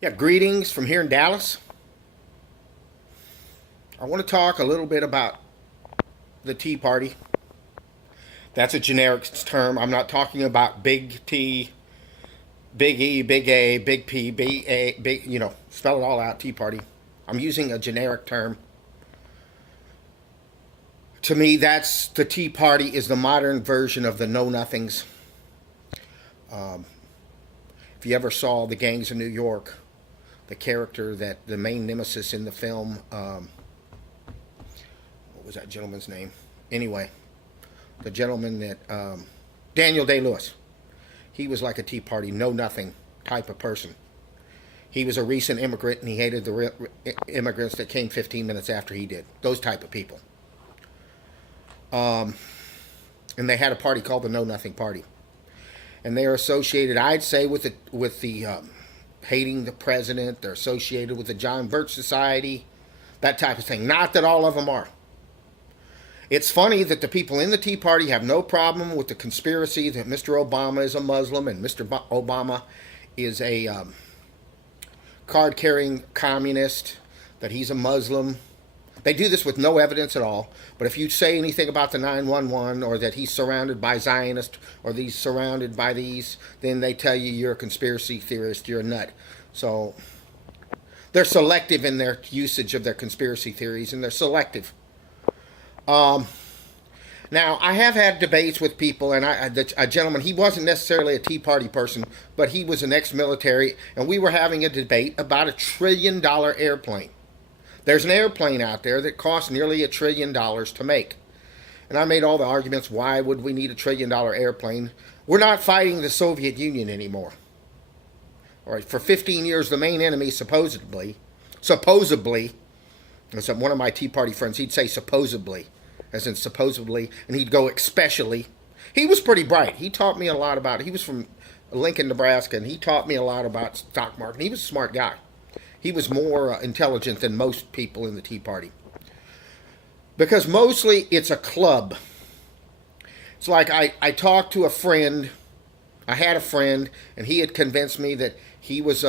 Yeah, greetings from here in Dallas. I want to talk a little bit about the Tea Party. That's a generic term. I'm not talking about big T, big E, big A, big P, big A, big, spell it all out, Tea Party. I'm using a generic term. To me, that's the Tea Party is the modern version of the Know Nothings. If you ever saw The Gangs of New York, the character that the main nemesis in the film, what was that gentleman's name? Anyway, the gentleman that Daniel Day-Lewis. He was like a Tea Party, know nothing type of person. He was a recent immigrant and he hated the immigrants that came 15 minutes after he did. Those type of people. And they had a party called the Know Nothing Party, and they are associated, I'd say, with the hating the president. They're associated with the John Birch Society, that type of thing. Not that all of them are. It's funny that the people in the Tea Party have no problem with the conspiracy that Mr. Obama is a Muslim and Mr. Obama is a card-carrying communist, that he's a Muslim. They do this with no evidence at all. But if you say anything about the 911 or that he's surrounded by Zionists or he's surrounded by these, then they tell you you're a conspiracy theorist, you're a nut. So they're selective in their usage of their conspiracy theories, and they're selective. Now, I have had debates with people, and a gentleman, he wasn't necessarily a Tea Party person, but he was an ex-military, and we were having a debate about $1 trillion airplane. There's an airplane out there that costs nearly $1 trillion to make. And I made all the arguments, why would we need $1 trillion airplane? We're not fighting the Soviet Union anymore. All right, for 15 years, the main enemy supposedly, as one of my Tea Party friends, he'd say supposedly, as in supposedly, and he'd go especially. He was pretty bright. He taught me a lot about it. He was from Lincoln, Nebraska, and he taught me a lot about stock market. He was a smart guy. He was more intelligent than most people in the Tea Party. Because mostly it's a club. It's like I talked to a friend. I had a friend, and he had convinced me that he was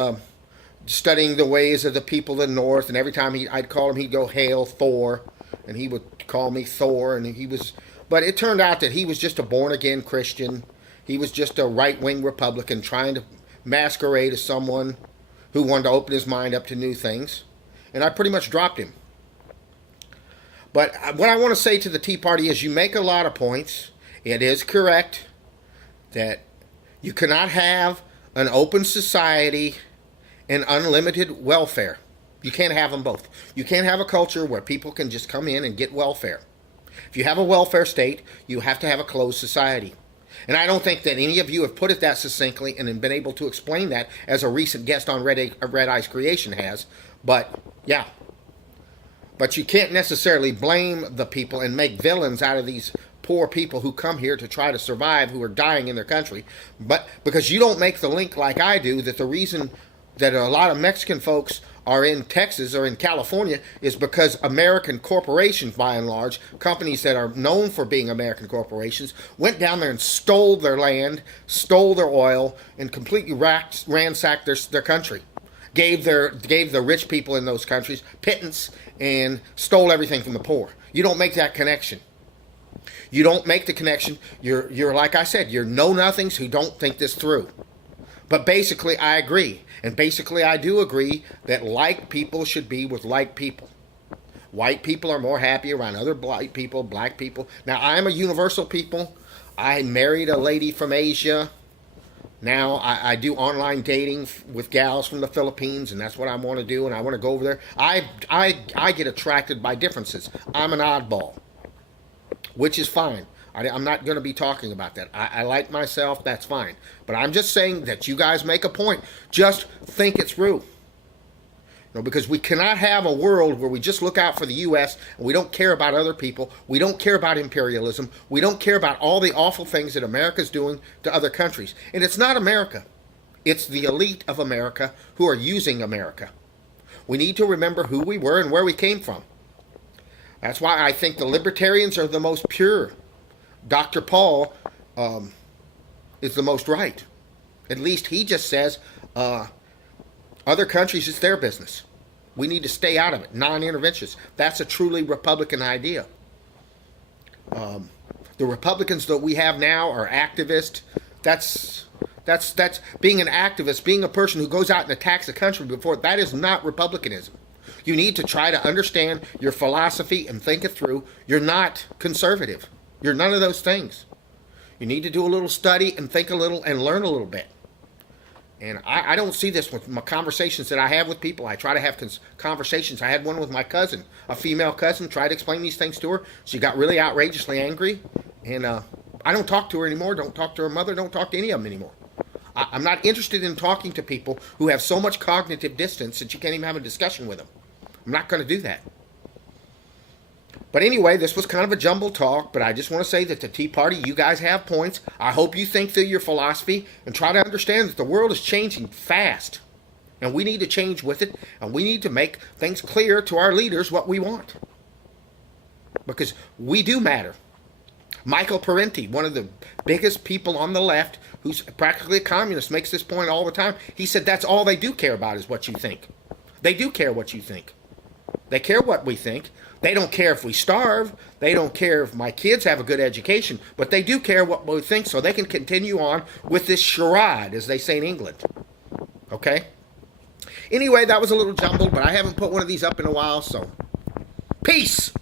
studying the ways of the people of the North, and every time I'd call him, he'd go, "Hail Thor," and he would call me Thor, and but it turned out that he was just a born-again Christian. He was just a right-wing Republican trying to masquerade as someone who wanted to open his mind up to new things, and I pretty much dropped him. But what I want to say to the Tea Party is you make a lot of points. It is correct that you cannot have an open society and unlimited welfare. You can't have them both. You can't have a culture where people can just come in and get welfare. If you have a welfare state, you have to have a closed society. And I don't think that any of you have put it that succinctly and have been able to explain that, as a recent guest on Red Eyes Creation has. But, yeah. But you can't necessarily blame the people and make villains out of these poor people who come here to try to survive, who are dying in their country. But because you don't make the link like I do, that the reason that a lot of Mexican folks are in Texas or in California is because American corporations, by and large, companies that are known for being American corporations, went down there and stole their land, stole their oil, and completely ransacked their country. Gave the rich people in those countries pittance and stole everything from the poor. You don't make that connection. You don't make the connection. You're like I said, you're know-nothings who don't think this through. But basically, I agree. And basically, I do agree that like people should be with like people. White people are more happy around other white people, black people. Now, I'm a universal people. I married a lady from Asia. Now, I do online dating with gals from the Philippines, and that's what I want to do, and I want to go over there. I get attracted by differences. I'm an oddball, which is fine. I'm not going to be talking about that. I like myself, that's fine. But I'm just saying that you guys make a point. Just think it through. Because we cannot have a world where we just look out for the U.S. and we don't care about other people. We don't care about imperialism. We don't care about all the awful things that America's doing to other countries. And it's not America. It's the elite of America who are using America. We need to remember who we were and where we came from. That's why I think the libertarians are the most pure. Dr. Paul is the most right. At least he just says Other countries, it's their business. We need to stay out of it. Non-interventionist. That's a truly Republican idea. The Republicans that we have now are activists. That's being an activist, being a person who goes out and attacks the country before. That is not Republicanism. You need to try to understand your philosophy and think it through. You're not conservative. You're none of those things. You need to do a little study and think a little and learn a little bit. And I don't see this with my conversations that I have with people. I try to have conversations. I had one with my cousin, a female cousin, tried to explain these things to her. She got really outrageously angry. And I don't talk to her anymore. Don't talk to her mother. Don't talk to any of them anymore. I'm not interested in talking to people who have so much cognitive distance that you can't even have a discussion with them. I'm not going to do that. But anyway, this was kind of a jumbled talk, but I just want to say that the Tea Party, you guys have points. I hope you think through your philosophy and try to understand that the world is changing fast. And we need to change with it, and we need to make things clear to our leaders what we want. Because we do matter. Michael Parenti, one of the biggest people on the left, who's practically a communist, makes this point all the time. He said that's all they do care about is what you think. They do care what you think. They care what we think. They don't care if we starve. They don't care if my kids have a good education. But they do care what we think so they can continue on with this charade, as they say in England. Okay? Anyway, that was a little jumbled, but I haven't put one of these up in a while, so peace!